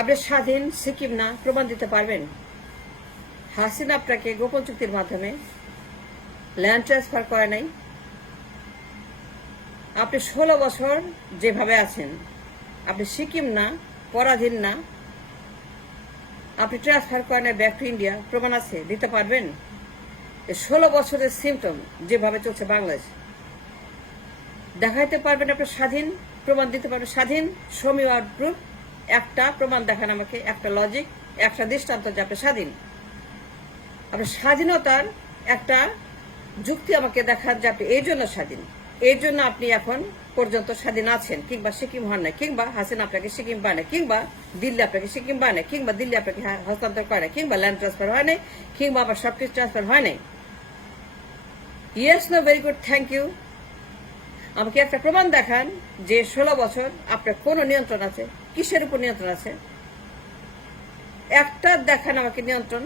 আপনি স্বাধীন সিকিম না প্রমাণ দিতে পারবেন? হাসিনা আপনাকে গোপন চুক্তির মাধ্যমে ল্যান্ড ট্রান্সফার করে নাই। আপনি 16 বছর যেভাবে আছেন, আপনি সিকিম না, পরাধীন না, আপনি ট্রান্সফার করেন ব্যাক টু ইন্ডিয়া, প্রমাণ আছে, দিতে পারবেন? 16 বছরের সিমটম যেভাবে চলছে বাংলাদেশ, দেখাইতে পারবেন? আপনি স্বাধীন, প্রমাণ দিতে পারবেন স্বাধীন? Show me your proof. একটা প্রমাণ দেখান আমাকে, একটা লজিক, একটা দৃষ্টান্ত যে আপনি স্বাধীন। আপনি স্বাধীনতার একটা যুক্তি আমাকে দেখান যে আপনি এই জন্য স্বাধীন, এই জন্য আপনি এখন পর্যন্ত স্বাধীন আছেন, কিংবা সিকিম হন না, কিংবা হাসিনা আপনাকে সিকিম বানায়, কিংবা দিল্লি আপনাকে সিকিম বানায়, কিংবা দিল্লি আপনাকে হস্তান্তর করে না, কিংবা ল্যান্ড ট্রান্সফার হয় নাই, কিংবা আবার সবকিছু ট্রান্সফার হয় নাই। Yes, no, very good, thank you. আমাকে একটা প্রমাণ দেখান যে 16 বছর আপনার কোনো নিয়ন্ত্রণ আছে। কিসের উপর নিয়ন্ত্রণ আছে? একটা দেখান আমাকে নিয়ন্ত্রণ,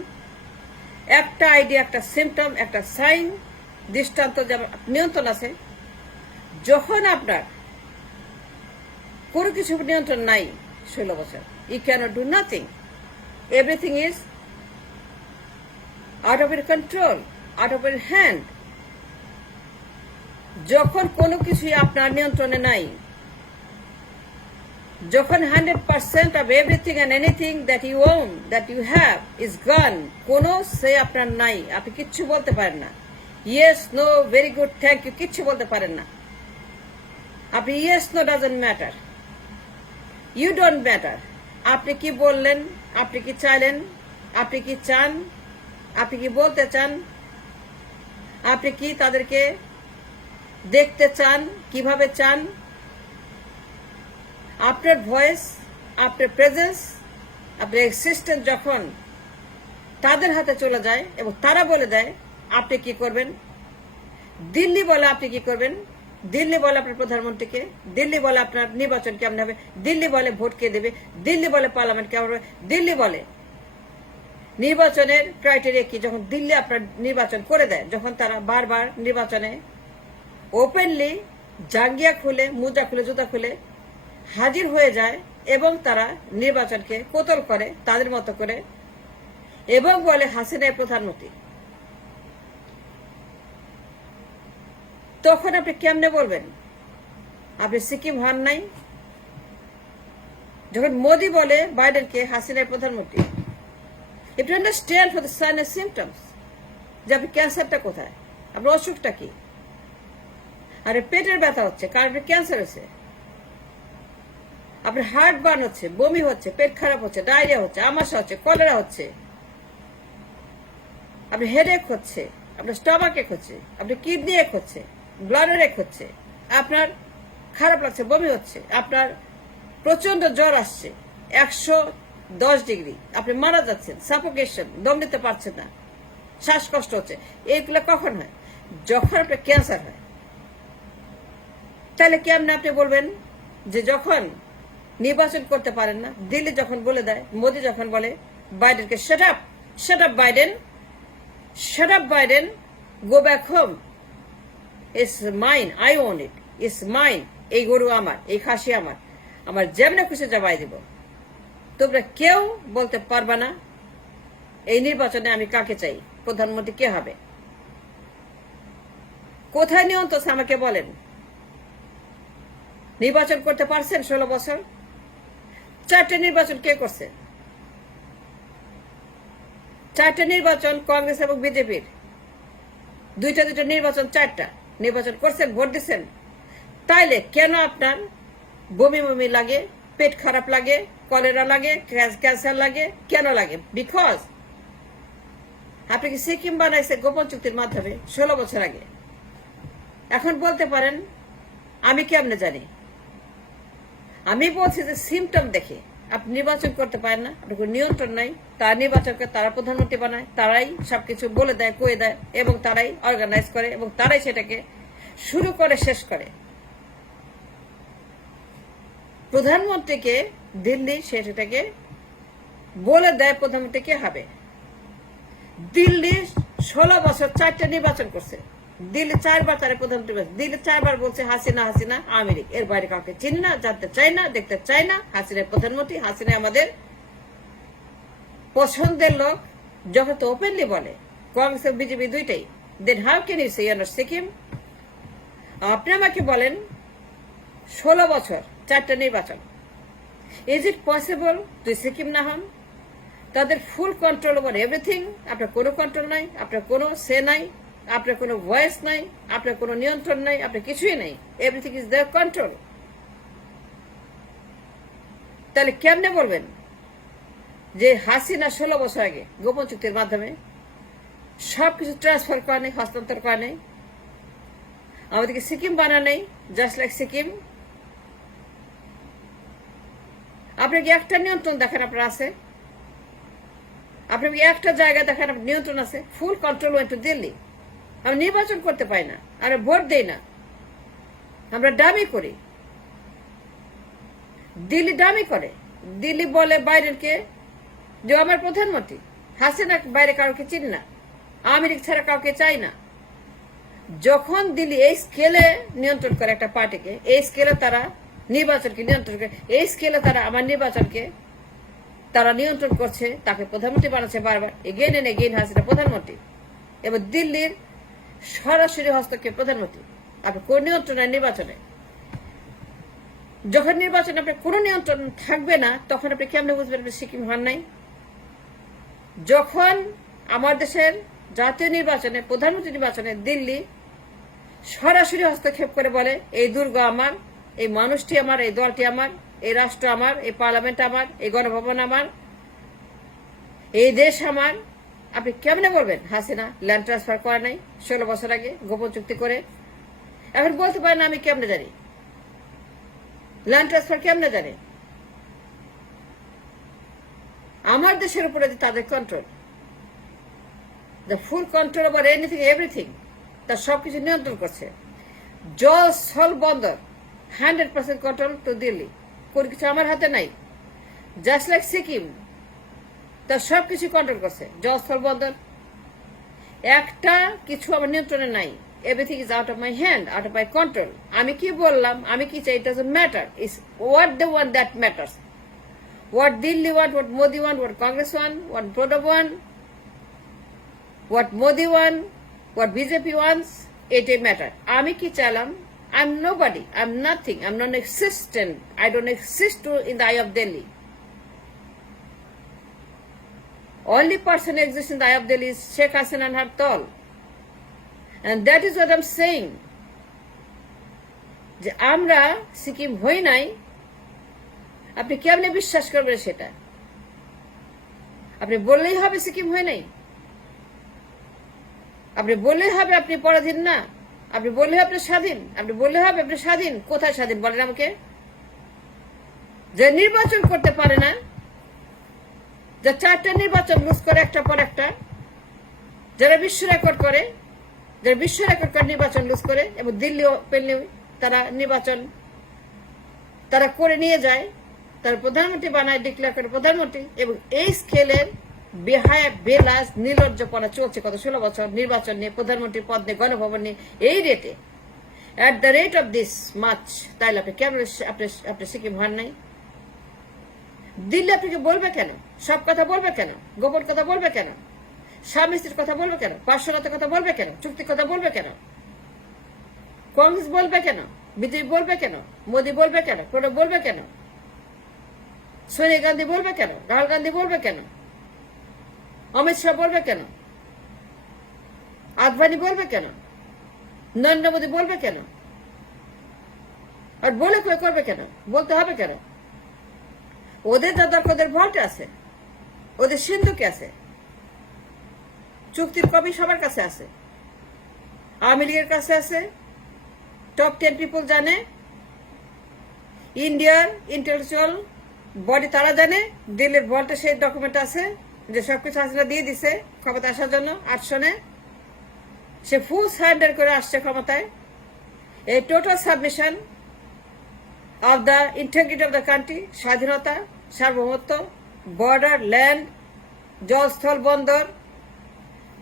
একটা আইডিয়া, একটা সিমটম, একটা সাইন, দৃষ্টান্ত যে নিয়ন্ত্রণ আছে। যখন আপনার কোনো কিছু নিয়ন্ত্রণ নাই 16 বছর, you can't do nothing, everything is out of your control, out of your hand. যখন কোনো কিছুই আপনার নিয়ন্ত্রণে নাই, যখন 100% of everything and anything that you own, that you have is gone, কোনো সে আপনার নাই, আপনি কিচ্ছু বলতে পারেন না। Yes, no, very good, thank you, কিচ্ছু বলতে পারেন না। আপনি yes, no doesn't matter, you don't matter. আপনি কি বললেন, আপনি কি চাইলেন, আপনি কি চান, আপনি কি বলতে চান, আপনি কি তাদেরকে দেখতে চান, কিভাবে চান? আপনার ভয়েস, আপনার প্রেজেন্স, আপনার এক্সিস্টেন্স যখন তাদের হাতে চলে যায় এবং তারা বলে দেয় আপনি কি করবেন, দিল্লি বলে আপনি কি করবেন, দিল্লি বলে আপনার প্রধানমন্ত্রীকে, দিল্লি বলে আপনার নির্বাচন কেমন হবে, দিল্লি বলে ভোট কে দেবে, দিল্লি বলে পার্লামেন্ট কেমন হবে, দিল্লি বলে নির্বাচনের ক্রাইটেরিয়া কি, যখন দিল্লি আপনার নির্বাচন করে দেয়, যখন তারা বারবার নির্বাচনে ওপেনলি জাঙ্গিয়া খুলে, মুজা খুলে, জুতা খুলে হাজির হয়ে যায় এবং তারা নির্বাচনকে কোতল করে তাদের মতো করে এবং বলে হাসিনা প্রধানমন্ত্রী, তখন আপনি কেমনে বলবেন আপনি সিকিম হন নাই? যখন মোদি বলে বাইডেনকে হাসিনার প্রধানমন্ত্রী, if you understand for the sign and symptoms, যে আপনি ক্যান্সারটা কোথায়, আপনার অসুখটা কি? আরে পেটের ব্যথা হচ্ছে, কারণ আপনার ক্যান্সার হয়েছে, আপনার হার্ট বার্ন হচ্ছে, বমি হচ্ছে, পেট খারাপ হচ্ছে, ডায়রিয়া হচ্ছে, আমাশা হচ্ছে, কলেরা হচ্ছে, আপনার হেডেক হচ্ছে, আপনার স্টমাক এক হচ্ছে, আপনার কিডনি এক হচ্ছে, ব্লাডের এক হচ্ছে, আপনার খারাপ লাগছে, বমি হচ্ছে, আপনার প্রচন্ড জ্বর আসছে 110 ডিগ্রি, আপনি মারা যাচ্ছেন, সাফোকেশন, দম নিতে পারছেন না, শ্বাসকষ্ট হচ্ছে। এইগুলো কখন হয়? যখন আপনার ক্যান্সার হয়। তাহলে কেমনে আপনি বলবেন যে যখন নির্বাচন করতে পারেন না, দিল্লি যখন বলে দেয়, মোদি যখন বলে বাইডেনকে shut up, shut up Biden, shut up Biden, go back home, it's mine, I own it, it's mine, এই গরু আমার, এই খাসি আমার, আমার যেমনে খুশি জবাই দিব, তোমরা কেউ বলতে পারবা না এই নির্বাচনে আমি কাকে চাই, প্রধানমন্ত্রী কে হবে। কোথায় নিয়ন্ত্রণ আমাকে বলেন? নির্বাচন করতে পারছেন 16 বছর? 4টে নির্বাচন কে করছে? 4টে নির্বাচন কংগ্রেস এবং বিজেপির, দুইটা নির্বাচন, 4টা নির্বাচন করছেন, ভোট দিচ্ছেন। তাইলে কেন আপনার বমি বমি লাগে, পেট খারাপ লাগে, কলেরা লাগে, ক্যান্সার লাগে, কেন লাগে? বিকজ আপনি কি সিকিম বানাইছে গোপন চুক্তির মাধ্যমে 16 বছর আগে। এখন বলতে পারেন আমি কেমনে জানি? আমি বলছি যে সিমটম দেখে আপনি নির্বাচন করতে পারেন না, আপনার কোনো নিয়ন্ত্রণ নাই, তারা নির্বাচনকে তারা প্রধানমন্ত্রী বানায়, তারাই সবকিছু বলে দেয়, কয়ে দেয় এবং তারাই অর্গানাইজ করে এবং তারাই সেটাকে শুরু করে শেষ করে। প্রধানমন্ত্রীকে দিল্লি সেটাকে বলে দেয় প্রধানমন্ত্রী কে হবে। দিল্লি 16 বছর 4টে নির্বাচন করছে, দিল্লি 4বার তারা প্রধানমন্ত্রী, দিল্লি 4বার বলছে হাসিনা, হাসিনা আওয়ামী লীগ, এর বাইরে কাউকে চিনি না, জানতে চাই না, দেখতে চাই না। হাসিনা প্রধানমন্ত্রী, হাসিনা আমাদের পছন্দের লোক যখন তো ওপেনলি বলে কংগ্রেস এবং বিজেপি দুইটাই, then how can you say you are not Sikkim? আপনি আমাকে বলেন 16 বছর 4টা নির্বাচন, ইজ ইট পসিবল তুই সিকিম না হন? তাদের ফুল কন্ট্রোল ওভার এভরিথিং, আপনার কোনো কন্ট্রোল নাই, আপনার কোনো সে নাই, আপনার কোনো ভয়েস নাই, আপনার কোনো নিয়ন্ত্রণ নাই, আপনার কিছুই নাই, এভরিথিং ইজ দেয়ার কন্ট্রোল। তাহলে কেমনে বলবেন যে হাসিনা 16 বছর আগে গোপন চুক্তির মাধ্যমে সবকিছু ট্রান্সফার করে নেই, হস্তান্তর করে নেই, আমাদেরকে সিকিম বানা নেই, জাস্ট লাইক সিকিম? আপনার কি একটা নিয়ন্ত্রণ দেখেন আপনার আছে? আপনার কি একটা জায়গা দেখেন আপনার নিয়ন্ত্রণ আছে? ফুল কন্ট্রোল ওয়েন্ট টু দিল্লি। আমরা নির্বাচন করতে পারি না, আমরা ভোট দেই না, আমরা দাবি করি। দিল্লি দাবি করে, দিল্লি বলে বাইরেরকে যে আমার প্রধানমন্ত্রী হাসিনা বাইরে কাউকে চিনি না, আওয়ামী লীগ ছাড়া কাউকে চাই না। যখন দিল্লি এই স্কেলে নিয়ন্ত্রণ করে একটা পার্টিকে, এই স্কেলে তারা নির্বাচনকে নিয়ন্ত্রণ করে, এই স্কেলে তারা আমার নির্বাচনকে তারা নিয়ন্ত্রণ করছে, তাকে প্রধানমন্ত্রী বানাচ্ছে বারবার, এগেইন এন্ড এগেইন হাসিনা প্রধানমন্ত্রী, এবং দিল্লির সরাসরি হস্তক্ষেপ প্রধানমন্ত্রী। আপনি কোন নিয়ন্ত্রণ নির্বাচনে? যখন নির্বাচনে আপনার কোনো নিয়ন্ত্রণ থাকবে না, তখন আপনি কেমনে বুঝবেন আপনি সিকিম হন নাই? যখন আমার দেশের জাতীয় নির্বাচনে, প্রধানমন্ত্রী নির্বাচনে দিল্লি সরাসরি হস্তক্ষেপ করে বলে এই দুর্গ আমার, এই মানুষটি আমার, এই দলটি আমার, এই রাষ্ট্র আমার, এই পার্লামেন্ট আমার, এই গণভবন আমার, এই দেশ আমার, আপনি কেমনে বলবেন হাসিনা ল্যান্ড ট্রান্সফার করা নাই 16 বছর আগে গোপন চুক্তি করে? এখন বলতে পারেন আমি কেমনে জানি ল্যান্ড ট্রান্সফার, কেমনে জানি? আমার দেশের উপরে তাদের control, the full control over anything everything, তার সবকিছু নিয়ন্ত্রণ করছে। জল স্থল বন্দর 100% কন্ট্রোল টু দিল্লি, কোনো কিছু আমার হাতে নাই। জাস্ট লাইক সিকিম, তার সবকিছু কন্ট্রোল করছে, জল স্থল বন্দর, একটা কিছু আমার নিয়ন্ত্রণে নাই। Everything is out of my hand, out of my control. আমি কি বললাম, আমি কি চাই, it doesn't matter, is what the one that matters. What Delhi want, what Modi want, what Congress want, what Pradab want, what Modi want, what BJP wants, it matter. আমি কি চাইলাম? I'm nobody, I'm nothing, I'm non-existent, I don't exist in the eye of Delhi. Only person who exists in the eye of Delhi is Sheikh Hasina and her tall. And that is what I'm saying. যে আমরা সিকিম হই নাই, আপনি কেমনে বিশ্বাস করবেন সেটা? আপনি বললেই হবে সিকিম হয় নাই? আপনি বললেই হবে আপনি পরাধীন না? আপনি বললে আপনি স্বাধীন? আপনি বললে হবে আপনি স্বাধীন? কোথায় স্বাধীন বলেন আমাকে? যে নির্বাচন করতে পারে না, যে 4টা নির্বাচন লুজ করে একটা পর একটা, যারা বিশ্ব রেকর্ড করে, যারা বিশ্ব রেকর্ড করে নির্বাচন লুজ করে, এবং দিল্লি ওপেনলি তারা নির্বাচন তারা করে নিয়ে যায়, তার প্রধানমন্ত্রী বানায়, ডিক্লেয়ার করে প্রধানমন্ত্রী, এবং এই স্কেলের বেহায়া বেলাস নির্লজ্জপনা চলছে গত 16 বছর নির্বাচন নিয়ে, প্রধানমন্ত্রী পদ নিয়ে, গণভবন নিয়ে, এই রেটে, at the rate of this much. তাইলে আপনি কেন আপনি সিকিম হন নাই? দিল্লি আপনাকে বলবে কেন? সব কথা বলবে কেন? গোপন কথা বলবে কেন? স্বামী স্ত্রীর কথা বলবে কেন? পার্শ্বনাথের কথা বলবে কেন? চুক্তির কথা বলবে কেন? কংগ্রেস বলবে কেন? বিজেপি বলবে কেন? মোদী বলবে কেন? প্রণব বলবে কেন? সোনিয়া গান্ধী বলবে কেন? রাহুল গান্ধী বলবে কেন? অমিত শাহ বলবে কেন? আদবানি বলবে কেন? নরেন্দ্র মোদী বলবে কেন? আর বলে করবে কেন? বলতে হবে কেন? ওদের দাদার ওদের ভোট আছে, ওদের সিন্ধুকে আছে, চুক্তির কপি সবার কাছে আছে, আওয়ামী লীগের কাছে আছে, টপ 10 পিপল জানে, ইন্ডিয়ার ইন্টেলেকচুয়াল বডি তারা জানে, দিল্লির ভোল্টে সেই ডকুমেন্ট আছে যে সবকিছু হাসিনা দিয়ে দিছে ক্ষমতা আসার জন্য 8 সনে। সে ফুল সারেন্ডার করে আসছে ক্ষমতায়। এই total submission of the integrity of the country, স্বাধীনতা, সার্বভৌমত্ব, বর্ডার, ল্যান্ড, জলস্থল বন্দর,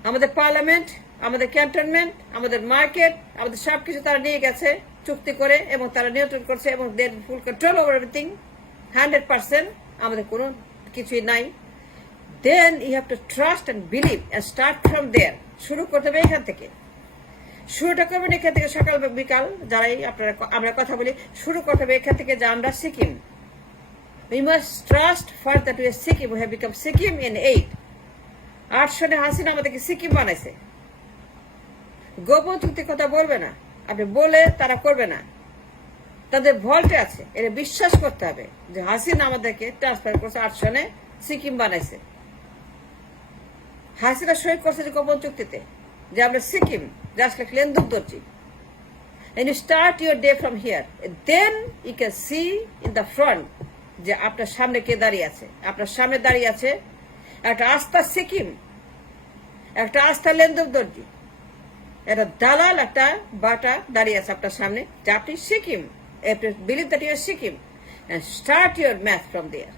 আমাদের পার্লামেন্ট, আমাদের ক্যান্টনমেন্ট, আমাদের মার্কেট, আমাদের সবকিছু তারা নিয়ে গেছে চুক্তি করে, এবং তারা নিয়ন্ত্রণ করছে, এবং দের ফুল কন্ট্রোল ওভার এভরিথিং 100%। আমাদের কোনো কিছুই নাই। then you have to trust and believe and start from there. শুরু করতে হবে এখান থেকে। শুরুটা করবেন এখান থেকে, সকাল বা বিকাল যারাই আপনারা আমরা কথা বলি, শুরু করতে হবে এখান থেকে যে আমরা Sikkim. We must trust first that we are Sikkim. We have become Sikkim in 8. 8 সনে হাসিনা আমাদেরকে সিকিম বানাইছে। গোপন চুক্তির কথা বলবে না, আপনি বলে তারা করবে না, তাদের ভল্টে আছে। এটা বিশ্বাস করতে হবে যে হাসিনা আমাদেরকে ট্রান্সফার করছে, 8 সনে সিকিম বানাইছে। হাসিনা সই করছে যে গোপন চুক্তিতে যে আমরা সিকিম, জাস্ট লাইক লেন্দুক দর্জি। And you start your day from here. Then you can see in the front যে আপনার সামনে কে দাঁড়িয়ে আছে। আপনার সামনে দাঁড়িয়ে আছে একটা আস্থা সিকিম, একটা আস্থা লেন্দুক দর্জি, একটা দালাল, একটা বাটা দাঁড়িয়ে আছে আপনার সামনে যে আপনি Sikkim. Believe that you are Sikkim and start your math from there.